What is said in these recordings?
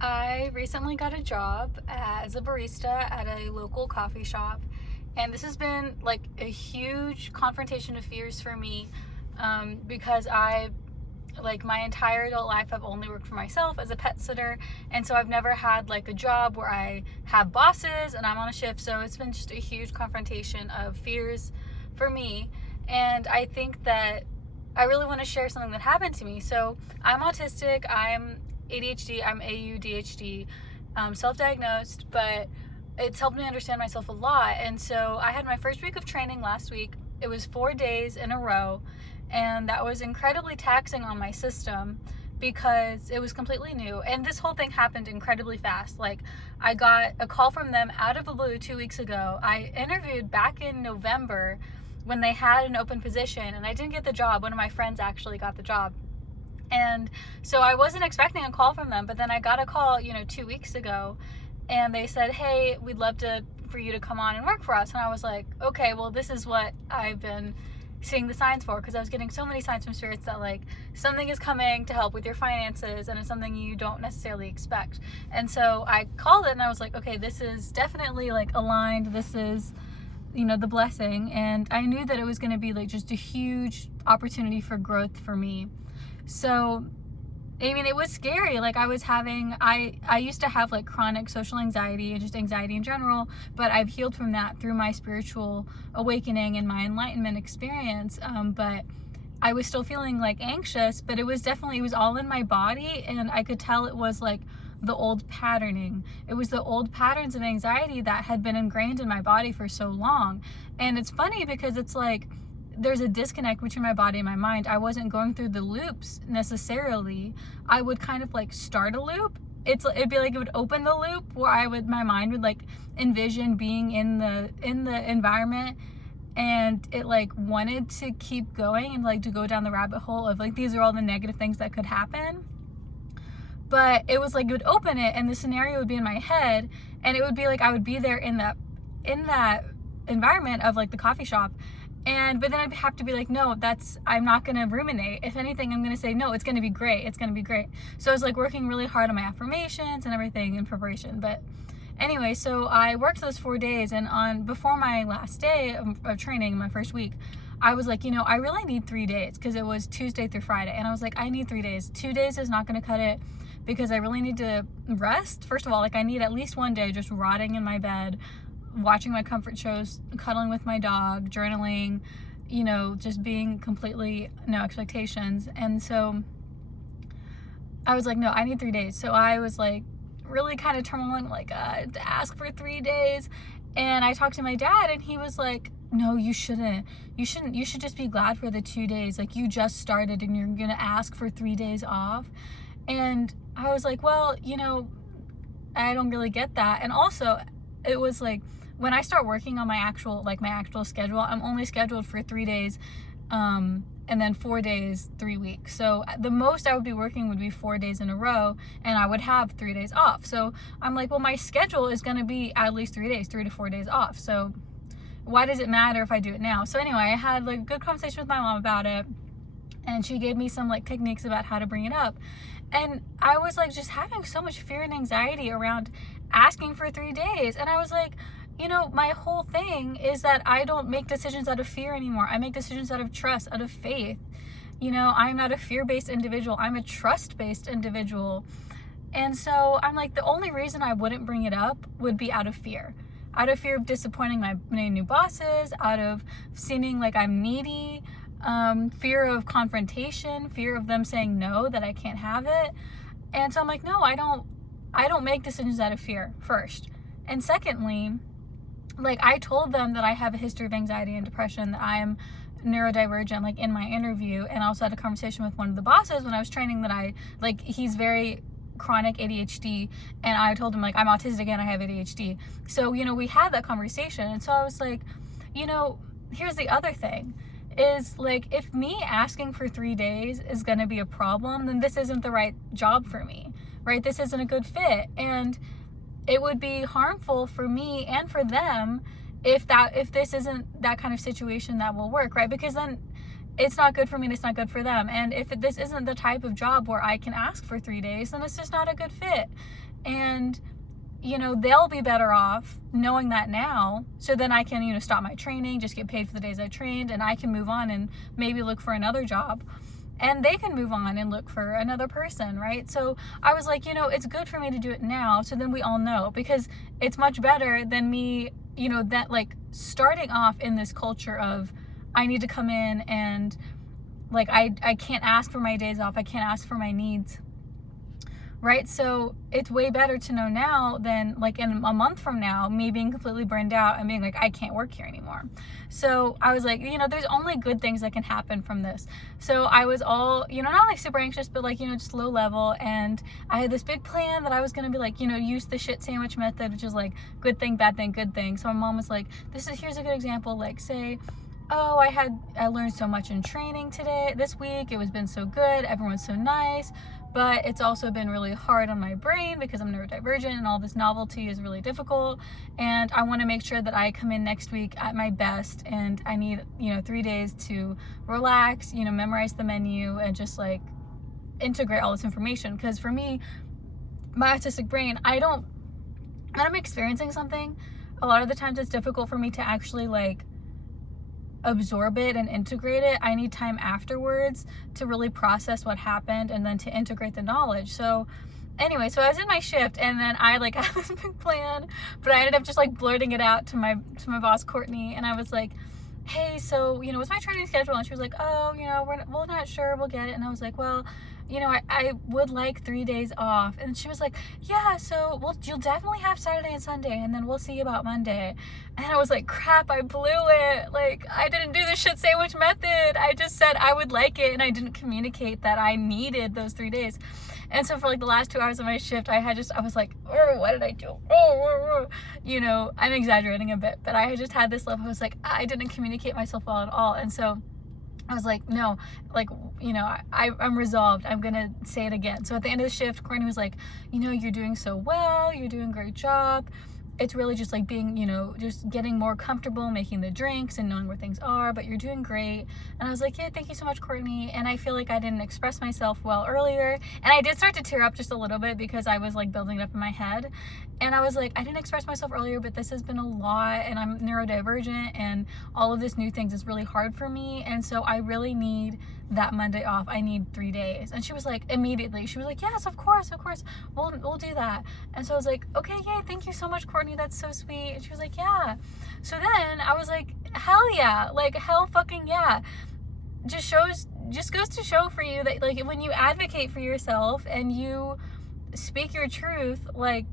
I recently got a job as a barista at a local coffee shop, and this has been like a huge confrontation of fears for me because like my entire adult life I've only worked for myself as a pet sitter, and so I've never had like a job where I have bosses and I'm on a shift. So it's been just a huge confrontation of fears for me, and I think that I really want to share something that happened to me. So I'm autistic, I'm ADHD, I'm AUDHD, self-diagnosed, but it's helped me understand myself a lot. And so I had my first week of training last week. It was 4 days in a row, and that was incredibly taxing on my system because it was completely new. And this whole thing happened incredibly fast. Like, I got a call from them out of the blue 2 weeks ago. I interviewed back in November when they had an open position, and I didn't get the job. One of my friends actually got the job. And so I wasn't expecting a call from them, but then I got a call, 2 weeks ago, and they said, "Hey, we'd love for you to come on and work for us." And I was like, okay, well, this is what I've been seeing the signs for, because I was getting so many signs from spirits that like something is coming to help with your finances, and it's something you don't necessarily expect. And so I called it, and I was like, okay, this is definitely like aligned. This is the blessing. And I knew that it was going to be like just a huge opportunity for growth for me. So I mean, it was scary. Like, I used to have like chronic social anxiety and just anxiety in general, but I've healed from that through my spiritual awakening and my enlightenment experience. But I was still feeling like anxious, but it was all in my body, and I could tell it was like the old patterning. It was the old patterns of anxiety that had been ingrained in my body for so long. And it's funny because it's like, there's a disconnect between my body and my mind. I wasn't going through the loops necessarily. I would kind of like start a loop. It'd be like it would open the loop where my mind would like envision being in the environment, and it like wanted to keep going and like to go down the rabbit hole of like, these are all the negative things that could happen. But it was like, it would open it and the scenario would be in my head, and it would be like I would be there in that environment of like the coffee shop. But then I'd have to be like, no, I'm not going to ruminate. If anything, I'm going to say, no, it's going to be great. It's going to be great. So I was like working really hard on my affirmations and everything in preparation. But anyway, so I worked those 4 days, and before my last day of training, my first week, I was like, I really need 3 days, because it was Tuesday through Friday. And I was like, I need 3 days. 2 days is not going to cut it, because I really need to rest. First of all, like, I need at least 1 day just rotting in my bed, watching my comfort shows, cuddling with my dog, journaling, just being completely no expectations. And so I was like, no, I need 3 days. So I was like really kind of turmoiling, like, to ask for 3 days. And I talked to my dad, and he was like, no, you shouldn't. You should just be glad for the 2 days. Like, you just started and you're going to ask for 3 days off. And I was like, well, I don't really get that. And also, it was like, when I start working on my actual schedule, I'm only scheduled for 3 days, and then 4 days, 3 weeks. So the most I would be working would be 4 days in a row, and I would have 3 days off. So I'm like, well, my schedule is going to be at least 3 days, 3 to 4 days off. So why does it matter if I do it now? So anyway, I had like a good conversation with my mom about it, and she gave me some like techniques about how to bring it up. And I was like just having so much fear and anxiety around asking for 3 days. And I was like, my whole thing is that I don't make decisions out of fear anymore. I make decisions out of trust, out of faith. I'm not a fear-based individual. I'm a trust-based individual. And so I'm like, the only reason I wouldn't bring it up would be out of fear of disappointing my new bosses, out of seeming like I'm needy, fear of confrontation, fear of them saying no, that I can't have it. And so I'm like, no, I don't make decisions out of fear, first. And secondly, like, I told them that I have a history of anxiety and depression, that I am neurodivergent, like, in my interview. And I also had a conversation with one of the bosses when I was training that he's very chronic ADHD, and I told him, like, I'm autistic and I have ADHD. So, we had that conversation. And so I was like, here's the other thing, is like, if me asking for 3 days is going to be a problem, then this isn't the right job for me, right? This isn't a good fit. And it would be harmful for me and for them if this isn't that kind of situation that will work, right? Because then it's not good for me and it's not good for them. And if this isn't the type of job where I can ask for 3 days, then it's just not a good fit. And, you know, they'll be better off knowing that now. So then I can, you know, stop my training, just get paid for the days I trained, and I can move on and maybe look for another job. And they can move on and look for another person, right? So I was like, you know, it's good for me to do it now, so then we all know, because it's much better than me, you know, that like starting off in this culture of I need to come in and like I can't ask for my days off, I can't ask for my needs, right? So it's way better to know now than like in a month from now, me being completely burned out and being like, I can't work here anymore. So I was like, you know, there's only good things that can happen from this. So I was all, you know, not like super anxious, but like, you know, just low level. And I had this big plan that I was going to be like, you know, use the shit sandwich method, which is like good thing, bad thing, good thing. So my mom was like, here's a good example. Like say, oh, I learned so much in training this week. It was been so good. Everyone's so nice. But it's also been really hard on my brain because I'm neurodivergent and all this novelty is really difficult. And I want to make sure that I come in next week at my best, and I need, you know, 3 days to relax, you know, memorize the menu and just like integrate all this information. Because for me, my autistic brain, when I'm experiencing something, a lot of the times it's difficult for me to actually like absorb it and integrate it. I need time afterwards to really process what happened and then to integrate the knowledge. So anyway, so I was in my shift, and then I like had this big plan, but I ended up just like blurting it out to my boss Courtney, and I was like, hey, so, you know, what's my training schedule? And she was like, oh, you know, we're not sure, we'll get it. And I was like, well, you know, I would like 3 days off. And she was like, yeah, so you'll definitely have Saturday and Sunday, and then we'll see about Monday. And I was like, crap, I blew it. Like, I didn't do the shit sandwich method. I just said I would like it, and I didn't communicate that I needed those 3 days. And so for like the last 2 hours of my shift, I was like, oh, what did I do? Oh, you know, I'm exaggerating a bit, but I had just had this level. I was like, I didn't communicate myself well at all. And so I was like, no, like, you know, I'm resolved. I'm going to say it again. So at the end of the shift, Courtney was like, you know, you're doing so well. You're doing a great job. It's really just like being, you know, just getting more comfortable making the drinks and knowing where things are, but you're doing great. And I was like, yeah, thank you so much, Courtney. And I feel like I didn't express myself well earlier. And I did start to tear up just a little bit because I was like building it up in my head. And I was like, I didn't express myself earlier, but this has been a lot, and I'm neurodivergent, and all of this new things is really hard for me. And so I really need that Monday off. I need 3 days. And she was like, immediately, she was like, yes, of course, we'll do that. And so I was like, okay, yay, thank you so much, Courtney, that's so sweet. And she was like, yeah. So then I was like, hell yeah, like hell fucking yeah. Just goes to show for you that like when you advocate for yourself and you speak your truth, like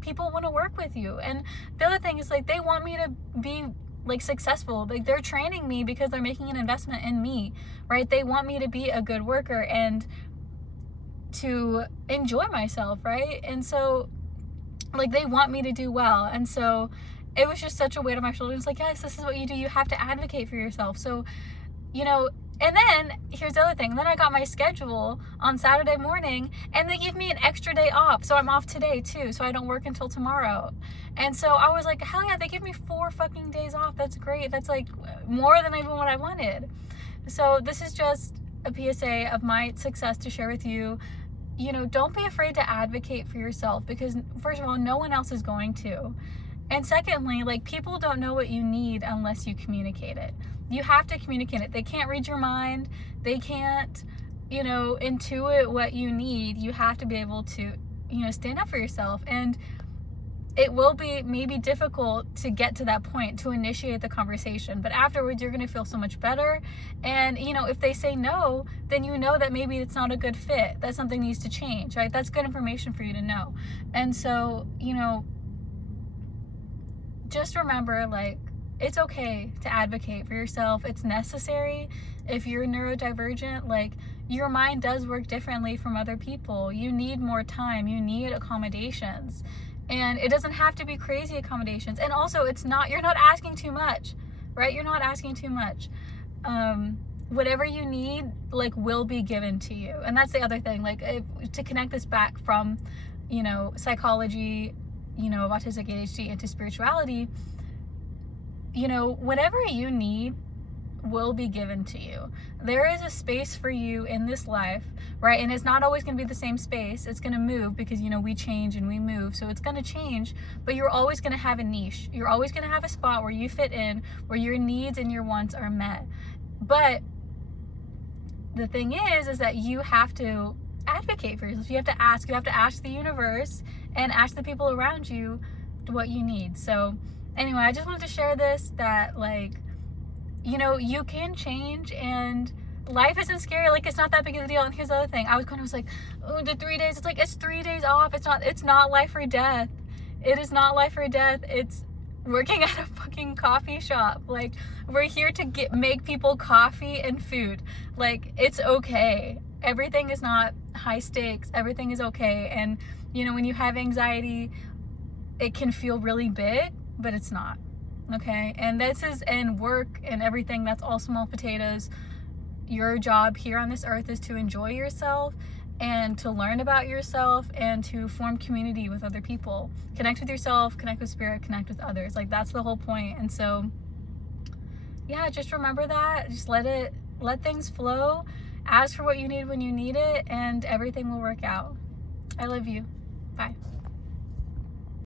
people want to work with you. And the other thing is like they want me to be like successful. Like they're training me because they're making an investment in me, right? They want me to be a good worker and to enjoy myself, right? And so like they want me to do well. And so it was just such a weight on my shoulders. It's like, yes, this is what you do. You have to advocate for yourself. So, you know, and then here's the other thing. Then I got my schedule on Saturday morning, and they give me an extra day off. So I'm off today too. So I don't work until tomorrow. And so I was like, hell yeah, they give me 4 fucking days off. That's great. That's like more than even what I wanted. So this is just a PSA of my success to share with you. You know, don't be afraid to advocate for yourself, because first of all, no one else is going to. And secondly, like people don't know what you need unless you communicate it. You have to communicate it. They can't read your mind. They can't, you know, intuit what you need. You have to be able to, you know, stand up for yourself. And it will be maybe difficult to get to that point, to initiate the conversation, but afterwards you're going to feel so much better. And, you know, if they say no, then you know that maybe it's not a good fit, that something needs to change, right? That's good information for you to know. And so, you know, just remember, like, it's okay to advocate for yourself. It's necessary. If you're neurodivergent, like, your mind does work differently from other people. You need more time. You need accommodations. And it doesn't have to be crazy accommodations. And also, you're not asking too much, right? You're not asking too much. Whatever you need, like, will be given to you. And that's the other thing, like, to connect this back from, you know, psychology, you know, of autistic ADHD into spirituality, you know, whatever you need will be given to you. There is a space for you in this life, right? And it's not always going to be the same space. It's going to move because, you know, we change and we move. So it's going to change, but you're always going to have a niche. You're always going to have a spot where you fit in, where your needs and your wants are met. But the thing is that you have to advocate for yourself. You have to ask the universe and ask the people around you what you need. So anyway, I just wanted to share this, that like, you know, you can change and life isn't scary. Like, it's not that big of a deal. And here's the other thing. I was like, oh, the 3 days. It's like, it's 3 days off. It's not life or death. It is not life or death. It's working at a fucking coffee shop. Like, we're here to make people coffee and food. Like, it's okay. Everything is not high stakes. Everything is okay. And, you know, when you have anxiety, it can feel really big, but it's not. Okay? And work and everything, that's all small potatoes. Your job here on this earth is to enjoy yourself and to learn about yourself and to form community with other people. Connect with yourself, connect with spirit, connect with others. Like, that's the whole point. And so, yeah, just remember that. Just let things flow. Ask for what you need when you need it, and everything will work out. I love you. Bye.